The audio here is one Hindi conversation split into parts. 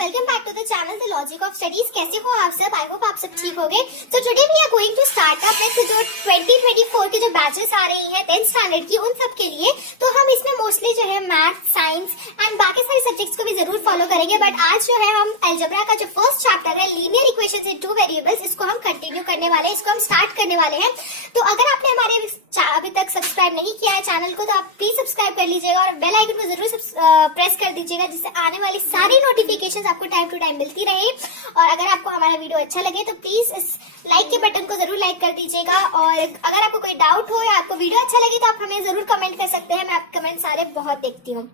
Welcome back to the channel the Logic of Studies. कैसे हो आप सब? आई होप आप सब ठीक हो गए। तो today we are going to start up with जो 2024 के जो बैचेस आ रही हैं 10th स्टैंडर्ड की, उन सब के लिए। तो हम इसमें मोस्टली जो है मैथ, साइंस एंड बाकी सारे सब्जेक्ट्स को भी जरूर फॉलो करेंगे। बट आज जो है हम अलजेब्रा का जो फर्स्ट चैप्टर है लीनियर इक्वेशंस इन टू वेरिएबल्स, इसको हम कंटिन्यू करने वाले हैं, इसको हम स्टार्ट करने वाले हैं। तो अगर आपने हमारे अभी तक सब्सक्राइब नहीं किया है चैनल को, तो आप प्लीज सब्सक्राइब कर लीजिएगा और बेल आइकन को जरूर प्रेस कर दीजिएगा, जिससे आने वाली सारी नोटिफिकेशंस आपको टाइम टू टाइम मिलती रहे। और अगर आपको हमारा वीडियो अच्छा लगे तो प्लीज इस लाइक के बटन को जरूर लाइक कर दीजिएगा। और अगर आपको कोई डाउट हो या आपको वीडियो अच्छा लगे तो आप हमें जरूर कमेंट कर सकते हैं। मैं आपके कमेंट सारे बहुत देखती हूँ।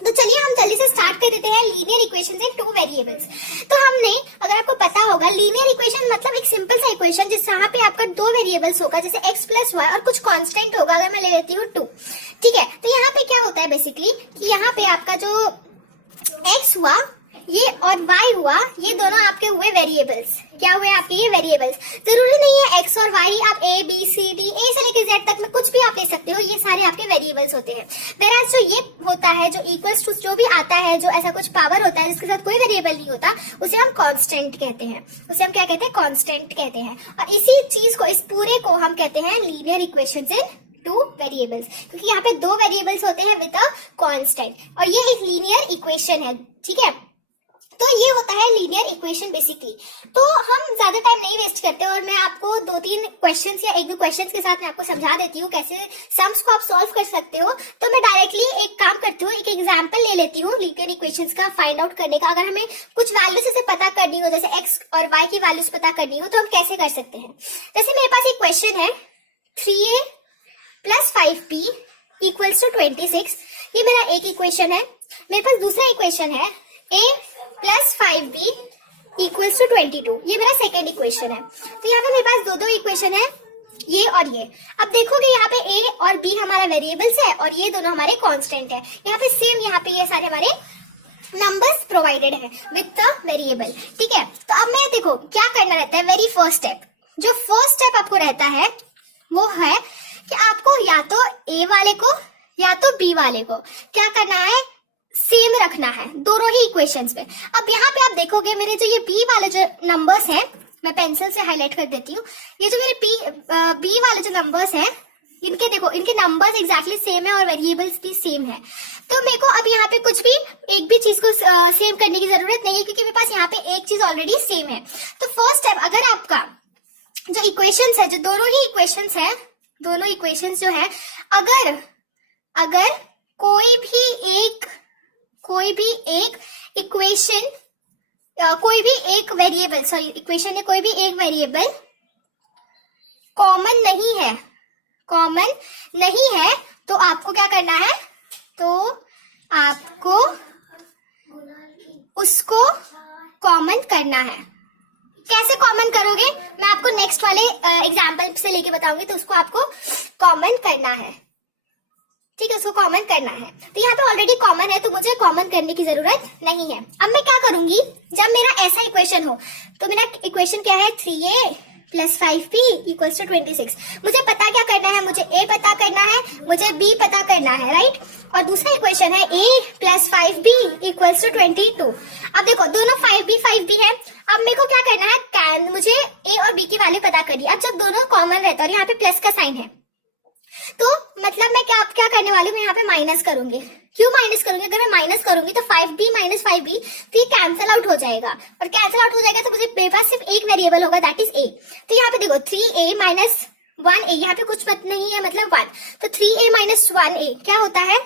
तो चलिए हम जल्दी से स्टार्ट कर देते हैं लीनियर इक्वेशंस इन टू वेरिएबल्स। तो हमने, अगर आपको पता होगा, लीनियर इक्वेशन मतलब एक सिंपल सा इक्वेशन जिस जहाँ पे आपका दो वेरिएबल्स होगा, जैसे x प्लस वाई और कुछ कांस्टेंट होगा। अगर मैं ले लेती हूँ 2, ठीक है। तो यहाँ पे क्या होता है बेसिकली कि यहाँ पे आपका जो x हुआ ये और y हुआ, ये दोनों आपके हुए वेरिएबल्स। क्या हुए आपके ये वेरिएबल्स? जरूरी नहीं है x और y, आप a b c d a से लेकर z तक में कुछ भी आप ले सकते हो, ये सारे आपके वेरिएबल्स होते हैं। Whereas जो ये होता है, जो इक्वल्स टू जो भी आता है, जो ऐसा कुछ पावर होता है जिसके साथ कोई वेरिएबल नहीं होता, उसे हम कांस्टेंट कहते हैं। उसे हम क्या कहते हैं? कांस्टेंट कहते हैं। और इसी चीज को, इस पूरे को हम कहते हैं लीनियर इक्वेशंस इन टू वेरिएबल्स, क्योंकि यहाँ पे दो वेरिएबल्स होते हैं विद अ कांस्टेंट, और ये एक लीनियर इक्वेशन है, ठीक है। तो ये होता है लीनियर इक्वेशन बेसिकली। तो हम ज्यादा टाइम नहीं वेस्ट करते और मैं आपको 2-3 क्वेश्चंस या 1-2 क्वेश्चंस के साथ मैं आपको समझा देती हूँ कैसे सम्स को आप सॉल्व कर सकते हो। तो मैं डायरेक्टली एक काम करती हूँ, एक एग्जांपल ले लेती हूँ लीनियर इक्वेशंस का फाइंड आउट करने का। अगर हमें कुछ वैल्यूज से पता करनी हो, जैसे x और y की वैल्यूज पता करनी हो, तो हम कैसे कर सकते हैं। जैसे मेरे पास एक क्वेश्चन है 3a plus 5b equals to 26, ये मेरा एक इक्वेशन है। मेरे पास दूसरा इक्वेशन है a plus 5b equals to 22, ये मेरा सेकेंड इक्वेशन है। तो यहाँ पे मेरे पास दो इक्वेशन है, ये और ये। अब देखोगे यहाँ पे a और b हमारा वेरिएबल्स है और ये दोनों हमारे कांस्टेंट है। यहाँ पे सेम, यहाँ पे ये सारे हमारे नंबर्स प्रोवाइडेड है विद द वेरिएबल, ठीक है। तो अब मैं देखो क्या करना रहता है। वेरी फर्स्ट स्टेप, जो फर्स्ट स्टेप आपको रहता है वो है कि आपको या तो a वाले को या तो b वाले को क्या करना है, सेम रखना है दोनों ही इक्वेशंस पे। अब यहाँ पे आप देखोगे मेरे जो ये b वाले जो नंबर्स हैं, मैं पेंसिल से हाईलाइट कर देती हूँ। ये जो मेरे b वाले जो नंबर्स हैं, इनके देखो, इनके नंबर्स एग्जैक्टली सेम है और वेरिएबल्स भी सेम है। तो मेरे को अब यहाँ पे कुछ भी एक भी चीज को सेम करने की जरूरत नहीं है, क्योंकि मेरे पास यहाँ पे एक चीज ऑलरेडी सेम है। तो फर्स्ट स्टेप, अगर आपका जो इक्वेशंस है, जो दोनों ही इक्वेशंस है, दोनों इक्वेशंस जो है, अगर कोई भी एक इक्वेशन, कोई भी एक वेरिएबल, सॉरी इक्वेशन है, कोई भी एक वेरिएबल कॉमन नहीं है, तो आपको क्या करना है, तो आपको उसको कॉमन करना है। कैसे कॉमन करोगे, मैं आपको नेक्स्ट वाले एग्जाम्पल से लेके बताऊंगी। तो उसको आपको कॉमन करना है, ठीक है, उसको कॉमन करना है। तो यहाँ पे ऑलरेडी कॉमन है, तो मुझे कॉमन करने की जरूरत नहीं है। अब मैं क्या करूंगी, जब मेरा ऐसा इक्वेशन हो, तो मेरा इक्वेशन क्या है 3a plus 5b equals to 26। मुझे पता क्या करना है, मुझे a पता करना है, मुझे b पता करना है, राइट। और दूसरा इक्वेशन है a plus 5b equals to 22। अब देखो दोनों 5b है। अब मेरे को क्या करना है, मुझे a और b की वैल्यू पता करनी है। अब जब दोनों कॉमन रहता है और यहाँ पे प्लस का साइन है, तो मतलब मैं क्या करने वाली हूँ, मैं यहाँ पे माइनस करूंगी। क्यों माइनस करूंगी? अगर मैं माइनस करूंगी तो 5b माइनस 5b, तो ये कैंसिल आउट हो जाएगा, और कैंसिल आउट हो जाएगा तो मुझे मेरे पास सिर्फ एक वेरिएबल होगा, दैट इज a। तो यहाँ पे देखो 3a माइनस 1a, यहाँ पे कुछ मत नहीं है, मतलब 1। तो 3a माइनस 1a क्या होता है,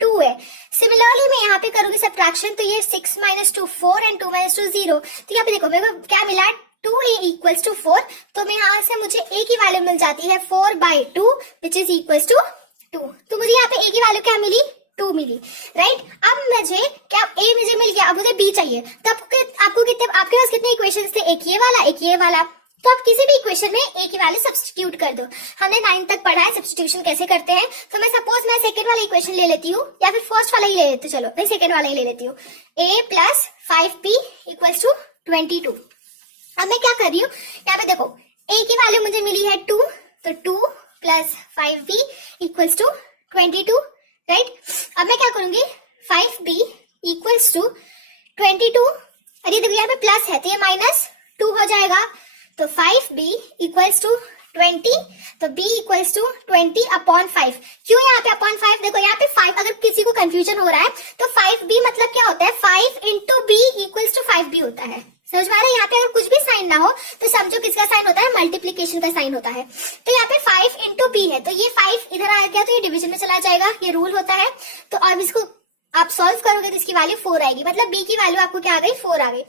2a। सिमिलरली मैं यहाँ पे करूंगी सब्ट्रैक्शन, तो ये 6 माइनस 2 4 एंड 2 माइनस 2 0। तो यहाँ पे देखो मेरे को क्या मिला, 2a इक्वल्स टू 4। तो मैं यहाँ से मुझे a की वैल्यू मिल जाती है 4/2 विच इज इक्वल्स टू 2। तो मुझे यहाँ पे a की वैल्यू क्या मिली, 2 मिली, राइट। अब मुझे क्या, a मुझे मिल गया, अब मुझे b चाहिए। तो आपके पास कितने इक्वेशंस थे, एक ये वाला, एक ये वाला। तो आप किसी भी इक्वेशन में a की वैल्यू सब्स्टिट्यूट कर दो। हमने 9 तक पढ़ा है सब्स्टिट्यूशन कैसे करते हैं। तो मैं सपोज मैं सेकंड वाला इक्वेशन ले लेती हूँ, या फिर फर्स्ट वाला ही ले लेती हूँ, चलो मैं सेकंड वाला ही ले लेती हूँ। a plus 5b equals to 22। अब मैं क्या कर रही हूँ, यहाँ पे देखो a की वैल्यू मुझे मिली है 2, तो 2 plus 5b equals to 22, right. अब मैं क्या करूंगी, 5b इक्वल्स टू 22 और ये देखो यहाँ पे प्लस है तो ये -2 हो जाएगा। तो 5b इक्वल्स टू 20, तो b इक्वल्स टू 20/5। क्यों यहाँ पे अपॉन 5? देखो यहाँ पे 5, अगर किसी को कंफ्यूजन हो रहा है तो 5b मतलब क्या होता है, 5 into b equals to 5b होता है। समझ में आ रहा है? यहाँ पे अगर कुछ भी साइन ना हो तो समझो किसका साइन होता है, मल्टीप्लीकेशन का साइन होता है। तो यहाँ पे 5 इंटू b है, तो ये 5 इधर आ गया तो ये डिवीजन में चला जाएगा, ये रूल होता है। तो अब इसको आप सॉल्व करोगे तो इसकी वैल्यू 4 आएगी, मतलब b की वैल्यू आपको क्या आ गई, 4 आ गई।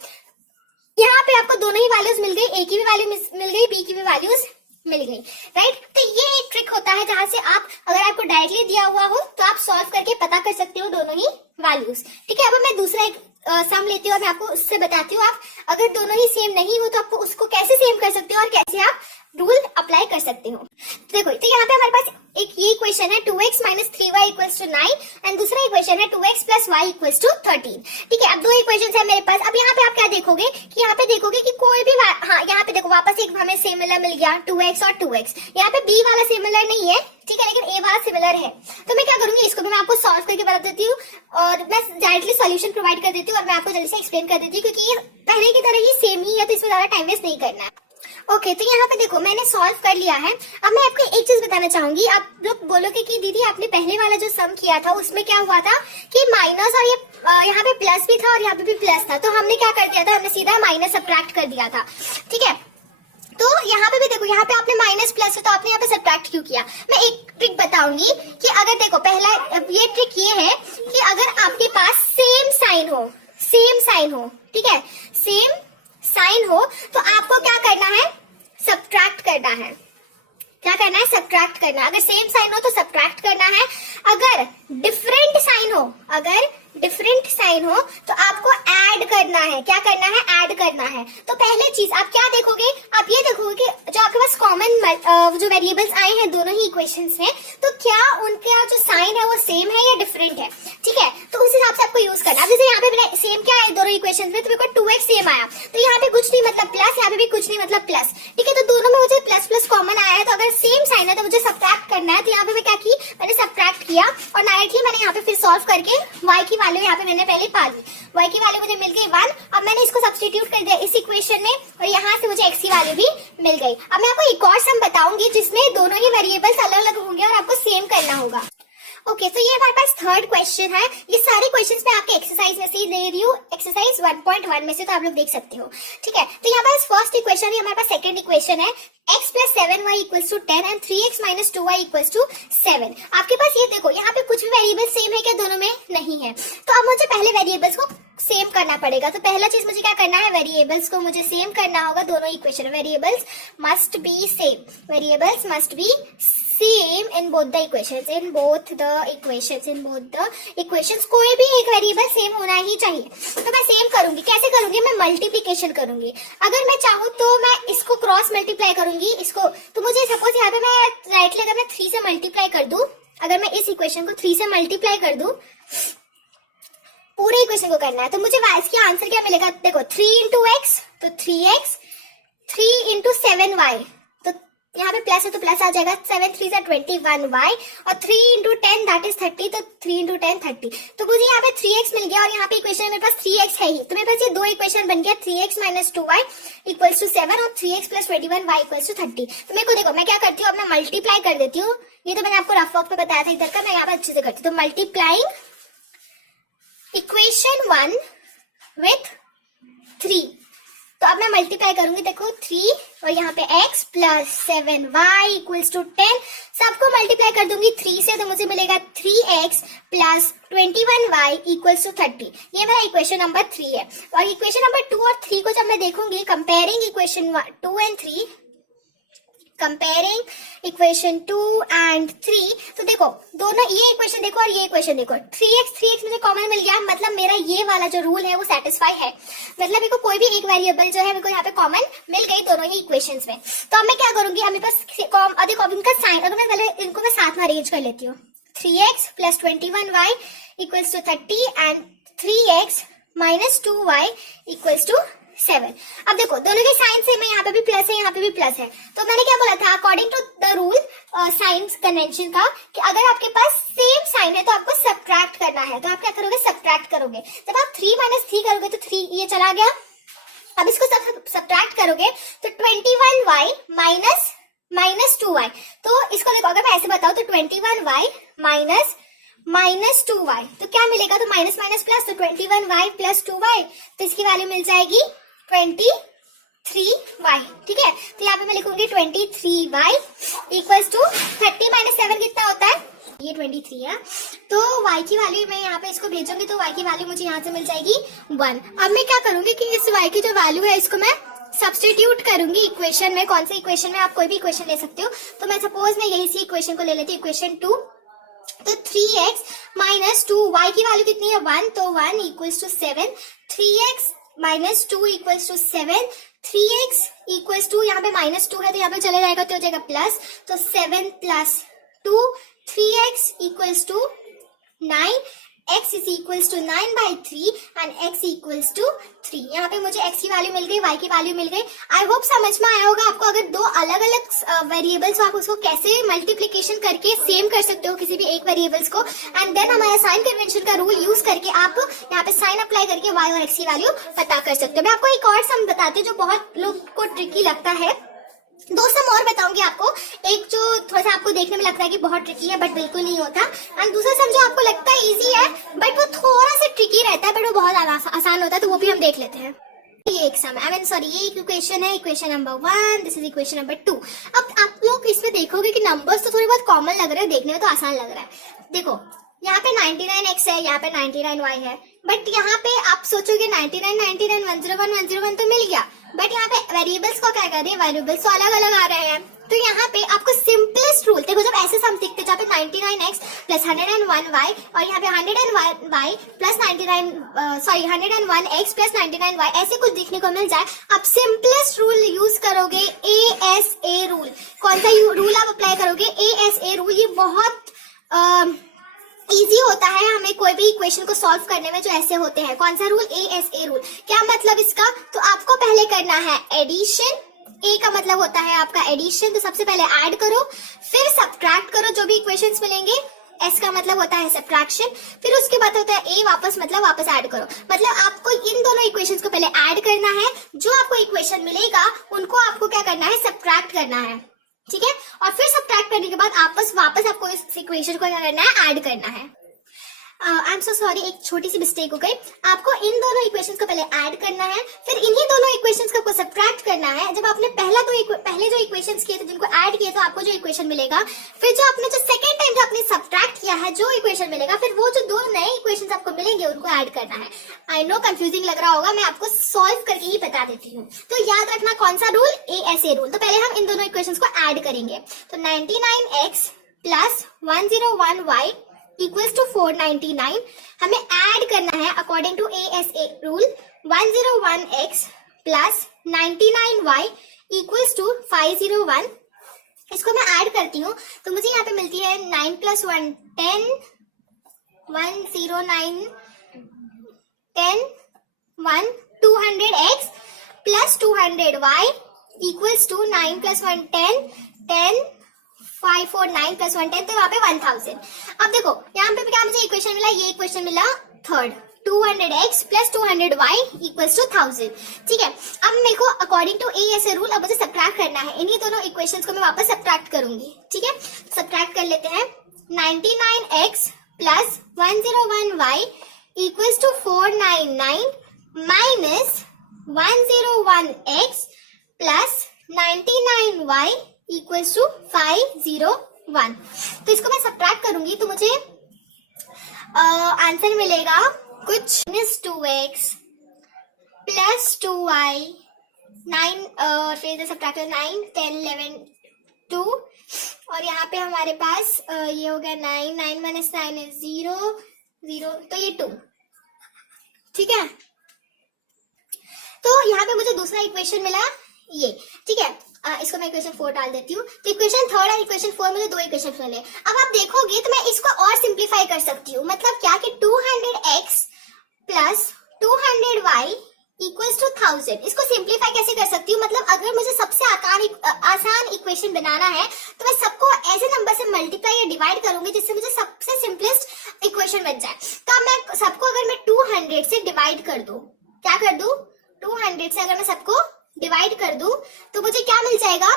यहाँ पे आपको दोनों ही वैल्यूज मिल गई, a की भी वैल्यू मिल गई, b की भी वैल्यूज मिल गई, राइट। तो ये एक ट्रिक होता है जहां से आप, अगर आपको डायरेक्टली दिया हुआ हो तो आप सॉल्व करके पता कर सकते हो दोनों ही वैल्यूज। ठीक है, अब मैं दूसरा एक सम लेती हूँ और मैं आपको उससे बताती हूँ, आप अगर दोनों ही सेम नहीं हो तो आपको उसको कैसे सेम कर सकते हो और कैसे आप रूल अप्लाई कर सकते हो। तो देखो, तो यहाँ पे हमारे पास एक ये इक्वेशन है 2x minus 3y equals to 9 and दूसरा इक्वेशन है 2x plus y equals to 13। ठीक है, अब दो इक्वेशन है मेरे पास। अब यहाँ पे आप क्या देखोगे कि यहाँ पे देखोगे कि कोई भी, हाँ यहाँ पे देखो वापस एक हमें सिमिलर मिल गया 2x और 2x। यहाँ पे b वाला सिमिलर नहीं है, ठीक है, लेकिन a वाला सिमिलर है। तो मैं क्या करूंगी, इसको भी मैं आपको सॉल्व करके बता देती हूँ और मैं डायरेक्टली सॉल्यूशन प्रोवाइड कर देती हूँ और मैं आपको जल्दी से एक्सप्लेन कर देती हूँ, क्योंकि ये पहले की तरह ही सेम ही है तो इसमें ज्यादा टाइम वेस्ट नहीं करना है। ओके, तो यहाँ पे देखो मैंने सॉल्व कर लिया है। अब मैं आपको एक चीज बताना चाहूंगी, आप लोग बोलोगे कि दीदी आपने पहले वाला जो सम किया था उसमें क्या हुआ था कि माइनस और ये यहाँ पे प्लस भी था और यहाँ पे भी प्लस था, तो हमने क्या कर दिया था, हमने सीधा माइनस सब्ट्रैक्ट कर दिया था। ठीक है, तो यहाँ पे भी देखो, यहाँ पे आपने माइनस प्लस है तो आपने यहाँ पे सब्ट्रैक्ट क्यों किया। मैं एक ट्रिक बताऊंगी कि अगर देखो, पहला ये ट्रिक ये है कि अगर आपके पास सेम साइन हो, ठीक है, सेम साइन हो तो आपको क्या करना है, सब्ट्रैक्ट करना है। क्या करना है, सब्ट्रैक्ट करना है। अगर सेम साइन हो तो सब्ट्रैक्ट करना है, अगर डिफरेंट साइन हो तो आपको ऐड करना है। क्या करना है, ऐड करना है। तो पहले चीज आप क्या देखोगे, आप ये देखोगे कि जो आपके पास कॉमन जो वेरिएबल्स आए हैं दोनों ही इक्वेशंस में, तो क्या उनका जो साइन है वो सेम है या डिफरेंट है। ठीक है, तो उस हिसाब से आपको यूज करना है। जैसे यहाँ पे सेम क्या है दोनों इक्वेशंस में, तो मेरे को 2x सेम आया, तो यहाँ पे कुछ नहीं मतलब प्लस, यहाँ पे भी कुछ नहीं मतलब प्लस। ठीक है, तो दोनों में मुझे प्लस प्लस कॉमन आया है, तो अगर सेम साइन है तो मुझे सब्ट्रैक्ट करना है। तो यहाँ पे मैं क्या की, मैंने सब्ट्रैक्ट किया और डायरेक्टली मैंने यहाँ पे फिर सॉल्व करके y की वैल्यू यहाँ पे मैंने पहले पा ली। y की वैल्यू मुझे मिल गई 1। अब मैंने इसको सब्स्टिट्यूट कर दिया इस इक्वेशन में और यहाँ से मुझे x की वैल्यू भी मिल गई। अब मैं आपको एक और सम बताऊंगी जिसमें दोनों ही वेरिएबल्स अलग अलग होंगे और आपको सेम करना होगा। ओके, तो ये हमारे पास थर्ड क्वेश्चन है। ये सारे क्वेश्चंस मैं आपके एक्सरसाइज में से ही दे रही हूँ, एक्सरसाइज 1.1 में से, तो आप लोग देख सकते हो। ठीक है, तो यहाँ पास फर्स्ट इक्वेशन है, हमारे पास सेकंड इक्वेशन है x plus 7y equals to 10 and 3x minus 2y equals to 7। आपके पास ये देखो, यहाँ पे कुछ भी वेरिएबल सेम है क्या, दोनों में नहीं है। तो अब मुझे पहले वेरिएबल्स को सेम करना पड़ेगा। तो पहला चीज मुझे क्या करना है, वेरिएबल्स को मुझे सेम करना होगा। दोनों equation, variables must be same, variables must be same in both the equations, कोई भी एक वेरिएबल सेम होना ही चाहिए। तो मैं सेम करूंगी, कैसे करूंगी, मैं मल्टीप्लीकेशन करूंगी। अगर मैं चाहूँ तो मैं इसको क्रॉस मल्टीप्लाई करूंगी इसको, तो मुझे सपोज यहाँ पे मैं राइटली अगर मैं 3 से मल्टीप्लाई कर दूं, अगर मैं इस इक्वेशन को 3 से मल्टीप्लाई कर दूं, पूरे इक्वेशन को करना है, तो मुझे इसकी आंसर क्या मिलेगा, देखो 3 इंटू एक्स तो 3x, 3 इंटू 7y, तो यहाँ पे प्लस है तो प्लस आ जाएगा, 7 3 21y और 3 इंटू 10 दैट इज 30, तो 3 इंटू 10 30। तो मुझे यहाँ पे 3x मिल गया और यहाँ पे इक्वेशन मेरे पास 3x है ही, तो मेरे पास ये दो इक्वेशन बन गया, 3x minus 2y equals to 7 और 3x plus 21y equals to 30। तो मेरे को देखो मैं क्या करती हूँ, अब मैं मल्टीप्लाई कर देती हूँ। ये तो मैंने आपको रफ वर्क में बताया था इधर का, मैं यहाँ पे अच्छे से करती हूँ। तो मल्टीप्लाइंग इक्वेशन 1 विथ 3, तो अब मैं मल्टीप्लाई करूंगी, देखो 3 और यहाँ पे x plus 7y equals to 10, सबको मल्टीप्लाई कर दूंगी 3 से, तो मुझे मिलेगा 3x plus 21y equals to 30। ये मेरा इक्वेशन नंबर 3 है। और इक्वेशन नंबर 2 और 3 को जब मैं देखूंगी, comparing equation 2 and 3, comparing equation 2 and 3, तो देखो दोनों ये इक्वेशन देखो और ये इक्वेशन देखो, 3x मुझे कॉमन मिल गया, मतलब मेरा ये वाला जो रूल है वो सेटिस्फाई है, मतलब मेरे को कोई भी एक वेरिएबल जो है मेरे को यहाँ पे कॉमन मिल गई दोनों ही इक्वेशंस में। तो अब मैं क्या करूंगी, अब मेरे पास देखो इनका साइन, अगर मैं पहले इनको मैं साथ में अरेंज कर लेती हूँ, 3x plus 21y equals to 30 and 3x minus 2y equals to 7। अब देखो दोनों के साइन सेम है, यहाँ पे भी प्लस है, यहाँ पे भी प्लस है, तो मैंने क्या बोला था according to the rule sign convention का कि अगर आपके पास सेम साइन है तो आपको सब्ट्रैक्ट करना है। तो आप क्या करोगे, सब्ट्रैक्ट करोगे। जब आप 3 - 3 करोगे तो 3 ये चला गया। अब इसको सब्ट्रैक्ट करोगे तो 21y माइनस 2y। तो इसको देखो अगर मैं ऐसे बताऊं तो 21y माइनस 2y तो क्या मिलेगा, तो माइनस माइनस प्लस, तो 21y प्लस 2y, तो इसकी वैल्यू मिल जाएगी 23y। ठीक है, तो यहाँ पे मैं लिखूंगी 23y इक्वल्स टू 30 - 7 कितना होता है, ये 23 है। तो y की वैल्यू मैं यहाँ पे इसको भेजूंगी तो y की वैल्यू मुझे यहाँ से मिल जाएगी 1। अब मैं क्या करूंगी कि इस y की जो वैल्यू है इसको मैं सब्स्टिट्यूट करूंगी इक्वेशन में। कौन से इक्वेशन में, आप कोई भी इक्वेशन ले सकते हो। तो मैं सपोज मैं यही सी इक्वेशन को ले लेती हूँ, इक्वेशन 2। तो 3x माइनस 2, y की वैल्यू कितनी है 1, तो 1 equals to 7, 3x minus 2 equals to 7, 3x equals to, यहाँ पे माइनस 2 है तो यहाँ पे चले जाएगा तो हो जाएगा प्लस, तो 7 plus 2, 3x equals to 9, x is equals to 9/3 and x equals to 3। यहाँ पे मुझे x की वैल्यू मिल गई, y की वैल्यू मिल गई। आई होप समझ में आया होगा आपको। अगर दो अलग अलग वेरिएबल्स हो आप उसको कैसे मल्टीप्लीकेशन करके सेम कर सकते हो किसी भी एक वेरिएबल्स को, एंड देन हमारा साइन कन्वेंशन का रूल यूज करके आप यहाँ पे साइन अप्लाई करके y और x की वैल्यू पता कर सकते हो। मैं आपको एक और सम बताती हूँ जो बहुत लोग को ट्रिकी लगता है। 2 सम और बताऊंगी आपको, एक जो थोड़ा सा आपको देखने में लगता है कि बहुत ट्रिकी है बट बिल्कुल नहीं होता, एंड दूसरा सम जो आपको लगता है इजी है बट वो थोड़ा सा ट्रिकी रहता है बट वो बहुत आसान होता है, तो वो भी हम देख लेते हैं। ये एक सम है, सॉरी ये एक इक्वेशन है, equation number 1, this is equation number 2। अब आप लोग इसमें देखोगे कि नंबर्स तो थोड़े बहुत कॉमन लग रहे हैं, देखने में तो आसान लग रहा है। देखो यहाँ पे 99x है, यहाँ पे 99y है, बट यहाँ पे आप सोचोगे 99 99 101 101 तो मिल गया, बट यहाँ पे वेरिएबल्स को क्या कर रहे हैं, वेरिएबल्स तो अलग अलग आ रहे हैं। तो यहाँ पे आपको सिंपलेस्ट रूल देखो, जब ऐसे सम दिखते जहाँ पे 99x प्लस 101y और यहाँ पे 101y plus 101x plus 99y ऐसे कुछ दिखने को मिल जाए, आप सिंपलेस्ट रूल यूज करोगे, ASA रूल। कौन सा रूल आप अप्लाई करोगे, ASA रूल। ये बहुत इजी होता है हमें कोई भी इक्वेशन को सॉल्व करने में जो ऐसे होते हैं। कौन सा रूल, ASA रूल। क्या मतलब इसका, तो आपको पहले करना है एडिशन। A का मतलब होता है आपका एडिशन, तो सबसे पहले ऐड करो, फिर सब्ट्रैक्ट करो जो भी इक्वेशंस मिलेंगे। S का मतलब होता है सब्ट्रैक्शन, फिर उसके बाद होता है A वापस ऐड करो। मतलब आपको इन दोनों इक्वेशंस को पहले ऐड करना है, जो आपको इक्वेशन मिलेगा उनको आपको क्या करना है, सब्ट्रैक्ट करना है। ठीक है, और फिर सब्ट्रैक्ट करने के बाद वापस आपको इस इक्वेशन को क्या करना है, ऐड करना है। आई एम सो सॉरी, एक छोटी सी मिस्टेक हो गई। आपको इन दोनों इक्वेशंस को पहले ऐड करना है, फिर इन्हीं दोनों इक्वेशंस को आपको सब्ट्रैक्ट करना है। जब आपने पहले जो इक्वेशंस किए थे जिनको ऐड किए तो आपको जो इक्वेशन मिलेगा, फिर जो आपने जो सेकंड टाइम जो आपने सब्ट्रैक्ट किया है जो इक्वेशन मिलेगा, फिर वो जो 2 नए इक्वेशंस आपको मिलेंगे उनको ऐड करना है। आई नो कंफ्यूजिंग लग रहा होगा, मैं आपको सॉल्व करके ही बता देती हूँ। तो याद रखना कौन सा रूल, ASA रूल। तो पहले हम इन दोनों इक्वेशंस को ऐड करेंगे। तो 99x plus 101y equals to 499 हमें ऐड करना है according to ASA rule. 101x plus 99y equals to 501। इसको मैं ऐड करती हूँ तो मुझे यहाँ पे मिलती है 9 + 1 10, 109 10 1 200x plus 200y equals to 9 + 1 10 10 5 4 9 + 1 10, तो यहाँ पे 1000। अब देखो यहाँ पे क्या मुझे इक्वेशन मिला, ये इक्वेशन मिला third, 200x plus 200y equals to 1000। ठीक है, अब मेरे को अकॉर्डिंग टू ASA रूल अब मुझे सब्ट्रैक्ट करना है। इन्हीं दोनों इक्वेशंस को मैं वापस सब्ट्रैक्ट करूंगी। ठीक है, सब्ट्रैक्ट कर लेते हैं। 99x plus 101y equals to 499 minus 101x plus 99y equals to 501। तो इसको मैं सब्ट्रैक्ट करूंगी तो मुझे आंसर मिलेगा कुछ -2x प्लस 2y 9 फिर सब्ट्रैक्ट 9 10 11 2 और यहाँ पे हमारे पास ये हो गया 9 9 - 9 is 0 0, तो ये 2। ठीक है, तो यहाँ पे मुझे दूसरा इक्वेशन मिला ये। ठीक है, इसको मैं इक्वेशन 4 डाल देती हूँ। तो इक्वेशन 3 और इक्वेशन 4 मुझे 2 इक्वेशन मिले। अब आप देखोगे तो मैं इसको और सिंप्लीफाई कर सकती हूँ। मतलब क्या कि 200x plus 200y equals to 1000। इसको सिंप्लीफाई कैसे कर सकती हूँ, मतलब अगर मुझे सबसे आसान इक्वेशन बनाना है तो मैं सबको ऐसे नंबर से मल्टीप्लाई या डिवाइड करूंगी जिससे मुझे सबसे सिंपलेस्ट इक्वेशन बन जाए। तो अब मैं सबको अगर मैं 200 से डिवाइड कर दूं, क्या कर दूं, 200 से अगर मैं सबको डिवाइड कर दूं तो मुझे क्या मिल जाएगा,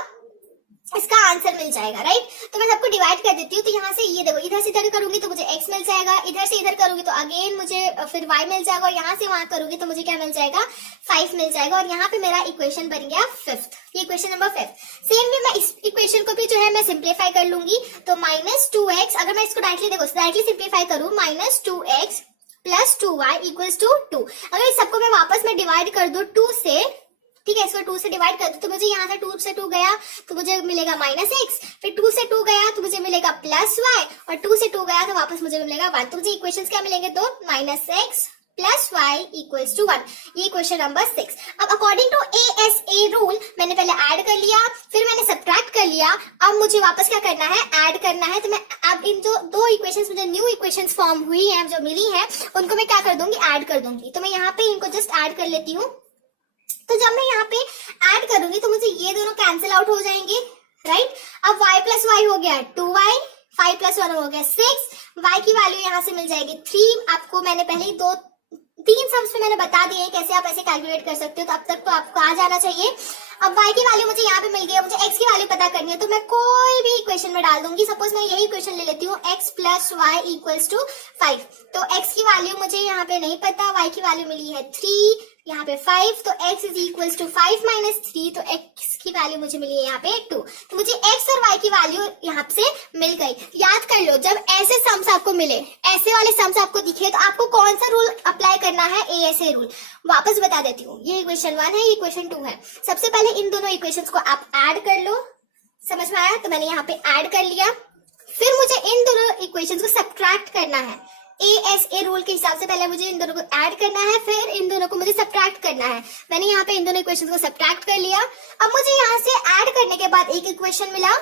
इसका आंसर मिल जाएगा, राइट। तो मैं सबको डिवाइड कर देती हूँ। तो यहाँ से ये देखो, इधर से इधर करूंगी तो मुझे x मिल जाएगा, इधर से इधर करूंगी तो अगेन मुझे फिर y मिल जाएगा, और यहाँ से वहां करूंगी तो मुझे क्या मिल जाएगा, 5 मिल जाएगा। और यहाँ पे मेरा इक्वेशन बन गया 5th, ये इक्वेशन नंबर 5। सेम वे मैं इस इक्वेशन को भी जो है मैं सिंप्लीफाई कर लूंगी। तो -2x, अगर मैं इसको डायरेक्टली सिंप्लीफाई करूँ, -2x plus 2y equals to 2। अगर इस सबको मैं वापस में डिवाइड कर दूं 2 से, ठीक है, इसको 2 से डिवाइड कर दो तो मुझे यहाँ से 2 से 2 गया तो मुझे मिलेगा -x, फिर 2 से 2 गया तो मुझे मिलेगा +y, और 2 से 2 गया तो वापस मुझे मिलेगा 1। तो मुझे इक्वेशंस क्या मिलेंगे, तो -x plus y equals to 1। ये इक्वेशन नंबर 6। अब अकॉर्डिंग टू ASA रूल मैंने पहले ऐड कर लिया, फिर मैंने सब्ट्रैक्ट कर लिया, अब मुझे वापस क्या करना है, ऐड करना है। तो मैं अब इन जो दो इक्वेशंस मुझे न्यू इक्वेशंस फॉर्म हुई है, जो मिली है, उनको मैं क्या कर दूंगी, ऐड कर दूंगी। तो मैं यहाँ पे इनको जस्ट ऐड कर लेती हूँ। तो जब मैं यहाँ पे ऐड करूंगी तो मुझे ये दोनों कैंसिल आउट हो जाएंगे, राइट। अब y प्लस वाई हो गया 2y, 5 प्लस 1 हो गया 6, y की वैल्यू यहाँ से मिल जाएगी 3। आपको मैंने पहले ही 3 सम्स में मैंने बता दिए कैसे आप ऐसे कैलकुलेट कर सकते हो, तो अब तक तो आपको आ जाना चाहिए। अब y की वैल्यू मुझे यहाँ पे मिल गई, मुझे x की वैल्यू पता करनी है तो मैं कोई भी इक्वेशन में डाल दूंगी। सपोज मैं यही इक्वेशन ले लेती हूँ, x plus y equals to 5। तो x की वैल्यू मुझे यहाँ पे नहीं पता, y की वैल्यू मिली है 3, यहाँ पे 5, तो x is equals to 5 minus 3, तो x की वैल्यू मुझे मिली है यहाँ पे 2। तो मुझे x और y की वैल्यू यहाँ से मिल गई। याद कर लो, जब ऐसे सम्स आपको मिले, ऐसे वाले सम्स आपको दिखे, तो आपको कौन सा रूल अप्लाई करना है, ASA रूल। वापस बता देती हूँ, ये इक्वेशन 1 है, ये इक्वेशन 2 है। सबसे पहले इन दोनों इक्वेशंस को आप ऐड कर लो, समझ में आया। तो मैंने यहाँ पे ऐड कर लिया, फिर मुझे इन दोनों इक्वेशंस को सब्ट्रैक्ट करना है। ASA रूल के हिसाब से पहले मुझे इन दोनों को ऐड करना है, फिर इन दोनों को मुझे सब्ट्रैक्ट करना है। मैंने यहाँ पे इन दोनों इक्वेशंस को सब्ट्रैक्ट कर लिया। अब मुझे यहाँ से ऐड करने के बाद एक इक्वेशन मिला,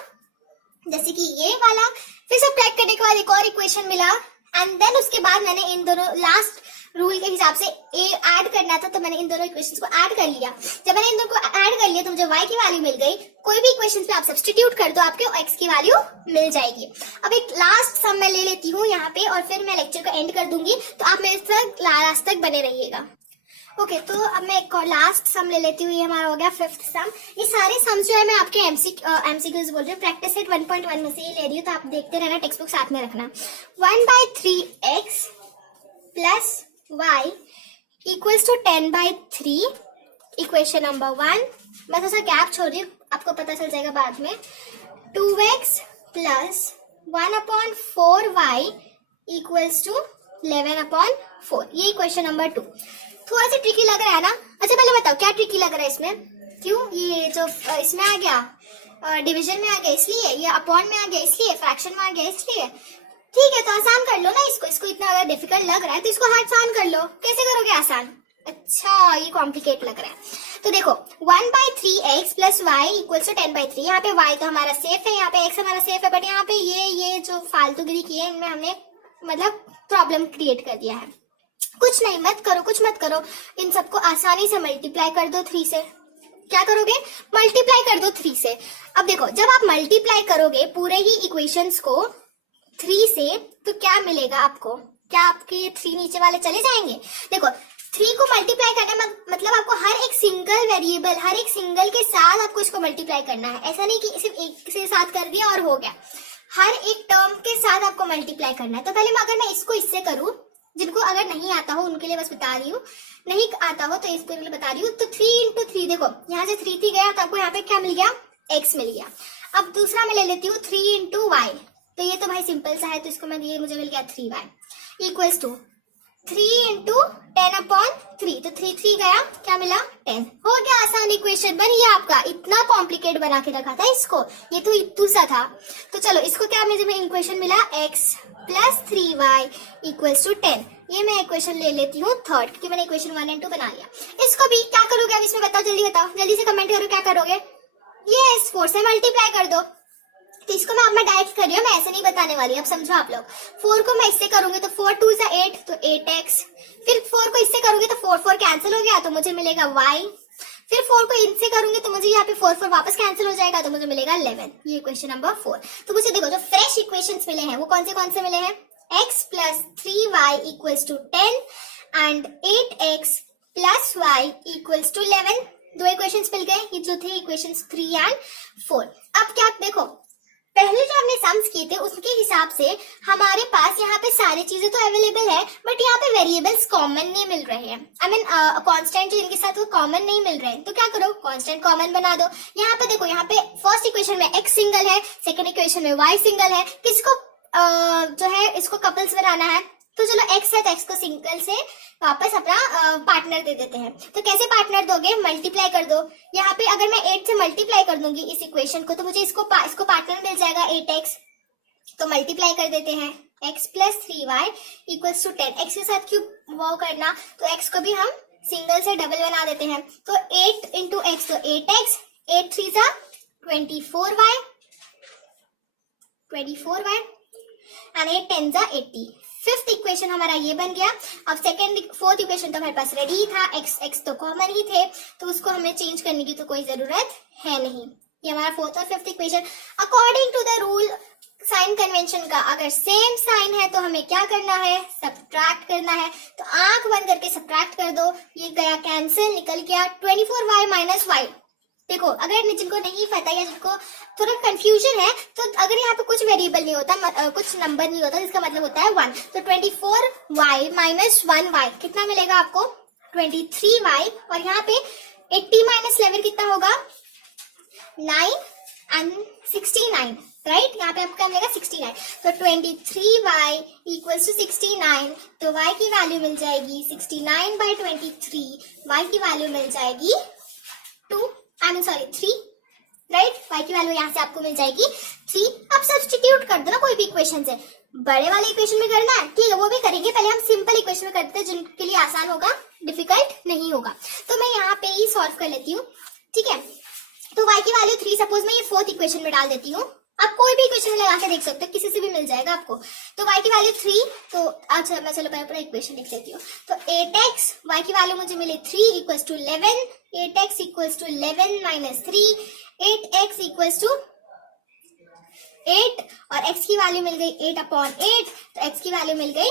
जैसे कि ये वाला, फिर सब्ट्रैक्ट करने के बाद एक और इक्वेशन मिला, एंड देन उसके बाद मैंने इन दोनों लास्ट रूल के हिसाब से ऐड करना था, तो मैंने इन दोनों इक्वेशंस को ऐड कर लिया। जब मैंने इन दोनों को ऐड कर लिया तो मुझे y की वैल्यू मिल गई। कोई भी इक्वेशंस पे आप सब्स्टिट्यूट कर दो, आपको x की वैल्यू मिल जाएगी। अब एक लास्ट सम मैं ले लेती हूँ यहाँ पे, और फिर मैं लेक्चर को एंड कर दूंगी, तो आप मेरे साथ लास्ट तक बने रहिएगा। ओके, तो अब मैं एक और लास्ट सम ले लेती हूँ। ये हमारा हो गया 5th सम। ये सारे सम्स जो है मैं आपके MCQs बोल रही हूँ, प्रैक्टिस सेट 1.1 में से ये ले रही हूँ, तो आप देखते रहना, टेक्स्ट बुक साथ में रखना। 1/3x plus y equals to 10/3, equation number 1। मैं थोड़ा सा गैप छोड़ रही हूँ, आपको पता चल जाएगा बाद में। 2x plus 1/4y equals to 11/4, ये इक्वेशन नंबर 2। थोड़ा सा ट्रिकी लग रहा है ना। अच्छा पहले बताओ क्या ट्रिकी लग रहा है इसमें, क्यों, ये जो इसमें आ गया डिवीजन में आ गया इसलिए, ये अपॉन में आ गया इसलिए, फ्रैक्शन में आ गया इसलिए। ठीक है, तो आसान कर लो ना इसको इतना अगर डिफिकल्ट लग रहा है तो इसको आसान कर लो। कैसे करोगे आसान, अच्छा ये कॉम्प्लिकेट लग रहा है। तो देखो 1/3x plus y equals to 10/3। यहाँ पे y तो हमारा सेफ है, यहाँ पे x हमारा सेफ है, बट यहाँ पे ये जो फालतूगिरी की है, इनमें हमने मतलब प्रॉब्लम क्रिएट कर दिया है। कुछ नहीं, मत करो, इन सबको आसानी से मल्टीप्लाई कर दो 3 से। क्या करोगे, मल्टीप्लाई कर दो 3 से। अब देखो, जब आप मल्टीप्लाई करोगे पूरे ही इक्वेशंस को 3 से, तो क्या मिलेगा आपको, क्या आपके ये 3 नीचे वाले चले जाएंगे। देखो 3 को मल्टीप्लाई करना मतलब आपको हर एक सिंगल वेरिएबल, हर एक सिंगल के साथ आपको इसको मल्टीप्लाई करना है। ऐसा नहीं कि सिर्फ एक से साथ कर दिया और हो गया, हर एक टर्म के साथ आपको मल्टीप्लाई करना है। तो पहले अगर मैं इसको इससे करूं, जिनको अगर नहीं आता हो उनके लिए बस बता रही हूँ, नहीं आता हो तो इसके लिए बता रही हूँ। तो 3 × 3, देखो यहाँ से 3 गया तो आपको यहाँ पे क्या मिल गया, x मिल गया। अब दूसरा मैं ले लेती हूँ 3 × y, तो ये तो भाई सिंपल सा है, तो इसको मैं ये मुझे मिल गया 3y इक्वल्स टू 3 × 10/3। तो 3 गया, क्या मिला 10। हो गया, आसान इक्वेशन बन गया आपका। इतना कॉम्प्लिकेट बना के रखा था इसको, ये तो इतू सा था। तो चलो इसको क्या मुझे इक्वेशन मिला, x plus 3y equals to 10। ये मैं इक्वेशन ले लेती हूँ 3rd, क्योंकि मैंने इक्वेशन 1 और 2 बना लिया। इसको भी क्या करोगे अब इसमें बताओ, जल्दी बताओ, जल्दी से कमेंट करो क्या करोगे। ये 4 से मल्टीप्लाई कर दो, तो इसको मैं अब मैं डायरेक्ट कर रही हूँ, मैं ऐसे नहीं बताने वाली, अब समझो आप लोग। 4 को मैं इससे करूंगी तो 4 2 जा 8, तो 8x। फिर 4 को इससे करूंगी तो 4 4 कैंसिल हो गया, तो मुझे मिलेगा y। फिर 4 को इनसे करूंगे तो मुझे यहाँ पे 4 4 वापस कैंसिल हो जाएगा, तो मुझे मिलेगा 11। ये इक्वेशन नंबर 4। तो मुझे देखो जो फ्रेश इक्वेशंस मिले हैं वो कौन से मिले हैं? x plus 3y equals to 10 and 8x plus y equals to 11। दो इक्वेशंस मिल गए, ये जो थे इक्वेशंस 3 एंड 4। अब क्या देखो, पहले जो हमने सम्स किए थे उसके हिसाब से हमारे पास यहाँ पे सारी चीजें तो अवेलेबल है, बट यहाँ पे वेरिएबल्स कॉमन नहीं मिल रहे हैं। आई मीन कांस्टेंट जो इनके साथ वो कॉमन नहीं मिल रहे हैं, तो क्या करो, कांस्टेंट कॉमन बना दो। यहाँ पे देखो, यहाँ पे फर्स्ट इक्वेशन में x सिंगल है, सेकंड इक्वेशन में y सिंगल है। किसको जो है इसको कपल्स बनाना है, तो चलो x है तो x को सिंगल से वापस अपना पार्टनर दे देते हैं। तो कैसे पार्टनर दोगे? मल्टीप्लाई कर दो। यहाँ पे अगर मैं 8 से मल्टीप्लाई कर दूंगी इस इक्वेशन को, तो मुझे इसको पार्टनर मिल जाएगा 8x। तो मल्टीप्लाई कर देते हैं, x plus 3y equals to 10। x के साथ क्यों वो करना, तो x को भी हम सिंगल से डबल बना देते हैं। तो 8 इंटू x, तो 8x, 8 3 जा 24y एंड 8 10 जा 80। फिफ्थ इक्वेशन हमारा ये बन गया। अब फोर्थ इक्वेशन तो हमारे पास रेडी ही था, x तो कॉमन ही थे, तो उसको हमें चेंज करने की तो कोई जरूरत है नहीं। ये हमारा फोर्थ और fifth equation. According to the rule sign convention का, अगर सेम साइन है तो हमें क्या करना है? सब्ट्रैक्ट करना है। तो आंख बंद करके सब्ट्रैक्ट कर दो, ये गया कैंसिल, निकल गया 24y माइनस y। देखो, अगर जिनको नहीं पता या जिनको थोड़ा कंफ्यूजन है, तो अगर यहाँ पे कुछ वेरिएबल नहीं होता, कुछ नंबर नहीं होता, जिसका मतलब होता है 1, तो 24y माइनस 1y कितना मिलेगा आपको? 23y। और यहाँ पे 80 माइनस 11 कितना होगा? 9 एंड 69, राइट? यहाँ पे आपका मिलेगा 69। तो 23y इक्वल्स टू 69, तो y की वैल्यू मिल जाएगी 69/23। y की वैल्यू मिल जाएगी 3, राइट? y की वैल्यू यहाँ से आपको मिल जाएगी 3। अब सब्स्टिट्यूट कर दो ना कोई भी इक्वेशन से। बड़े वाले इक्वेशन में करना है, ठीक है, वो भी करेंगे। पहले हम सिंपल इक्वेशन में करते हैं, जिनके लिए आसान होगा, डिफिकल्ट नहीं होगा। तो मैं यहाँ पे ही सॉल्व कर लेती हूँ, ठीक है। तो y की वैल्यू 3, सपोज मैं ये फोर्थ इक्वेशन में डाल देती हूँ। आप कोई भी इक्वेशन में लगा के देख सकते हो, किसी से भी मिल जाएगा आपको। तो y की वैल्यू 3, तो अच्छा मैं चलो पहले पूरा इक्वेशन लिख लेती हूँ। तो 8x, y की वैल्यू मुझे मिली 3 equals to 11, 8x equals to 11 minus 3, 8x equals to 8, और x की वैल्यू मिल गई 8/8, तो x की वैल्यू मिल गई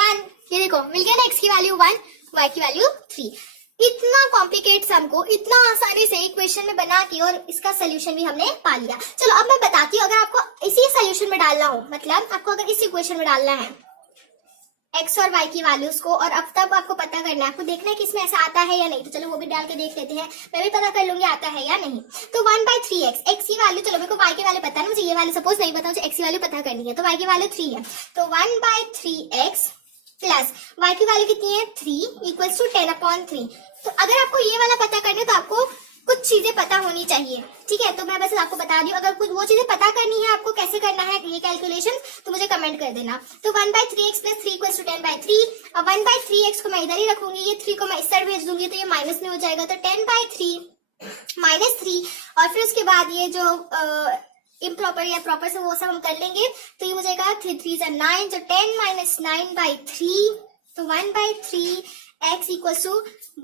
1। ये देखो मिल गया ना, x की वैल्यू 1, y की वैल्यू 3। इतना कॉम्प्लिकेट सम को इतना आसानी से इक्वेशन में बना के और इसका सोल्यूशन भी हमने पा लिया। चलो अब मैं बताती हूँ, अगर आपको इसी सोल्यूशन में डालना हो, मतलब आपको अगर इस इक्वेशन में डालना है x और y की वैल्यूज को, और अब तब आपको पता करना है, आपको देखना है कि इसमें ऐसा आता है या नहीं। तो चलो वो भी डाल के देख लेते हैं, मैं भी पता कर लूंगी आता है या नहीं। तो 1/3x, x की वैल्यू, चलो मेरे को y की वैल्यू पता है ना, मुझे ये वैल्यू सपोज नहीं पता, मुझे x की वैल्यू पता करनी है। तो y की वैल्यू 3 है, तो 1/3x प्लस y की वैल्यू कितनी है? 3 इक्वल्स टू 10/3। तो अगर आपको ये वाला पता करना है तो आपको कुछ चीजें पता होनी चाहिए, ठीक है। तो मैं बस आपको बता रही हूँ, अगर कुछ वो चीजें पता करनी है आपको, कैसे करना है ये कैलकुलेशन, तो मुझे कमेंट कर देना। तो 1/3x प्लस 3 इक्वल्स टू 10/3। अब 1/3x को मैं इधर ही रखूंगी, ये 3 को मैं इस साइड भेज दूंगी, तो ये माइनस में हो जाएगा। तो 10/3 माइनस 3, और फिर उसके बाद ये जो इम्प्रॉपर या प्रॉपर से वो सब हम कर लेंगे। तो ये मुझे 3 3 9, तो 10 माइनस 9/3, तो 1/3 x इक्वल्स टू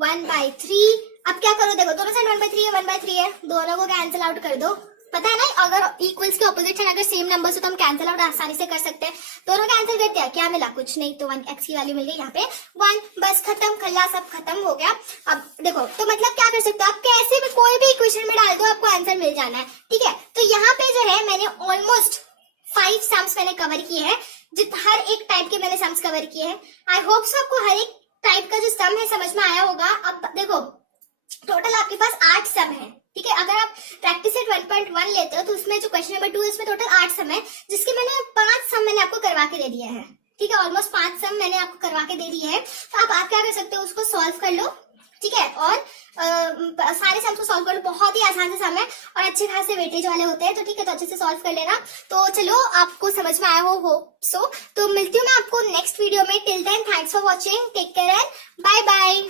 1/3। अब क्या करो, देखो दोनों साइड 1/3 है, 1/3 है, दोनों को कैंसिल आउट कर दो। पता है ना, अगर इक्वल्स के ऑपोजिट है, अगर सेम नंबर हो तो हम कैंसिल आउट आसानी से कर सकते हैं। दोनों कैंसिल करते हैं, क्या मिला? कुछ नहीं। तो 1 x की वैल्यू मिल गई यहाँ पे 1, बस खत्म, खल्ला सब खत्म हो गया। अब देखो, तो मतलब क्या कर सकते हो आप, कैसे भी कोई भी इक्वेशन में डाल दो, आपको आंसर मिल जाना है, ठीक है। तो यहाँ पे जो है मैंने ऑलमोस्ट 5 सम्स मैंने कवर किए हैं, हर एक टाइप के मैंने सम्स कवर किए हैं। आई होप सो आपको हर एक टाइप का जो सम है समझ में आया होगा। अब देखो टोटल आपके पास 8 सम है, ठीक है। अगर आप प्रैक्टिस सेट 1.1 लेते हो तो उसमें जो क्वेश्चन नंबर 2 है उसमें टोटल 8 सम है, जिसके मैंने 5 सम मैंने आपको करवा के दे दिया है, ठीक है। ऑलमोस्ट 5 सम मैंने आपको करवा के दे दिए है। तो अब आप क्या कर सकते हो, उसको सॉल्व कर लो, ठीक है। और सारे सम्स को सॉल्व कर लो, बहुत ही आसान से सम है और अच्छे खासे वेटेज वाले होते हैं, तो ठीक है। तो अच्छे से सॉल्व कर लेना। तो चलो आपको समझ में आया हो सो। तो मिलती हूँ मैं आपको नेक्स्ट वीडियो में। Till then thanks for watching, take care and bye bye.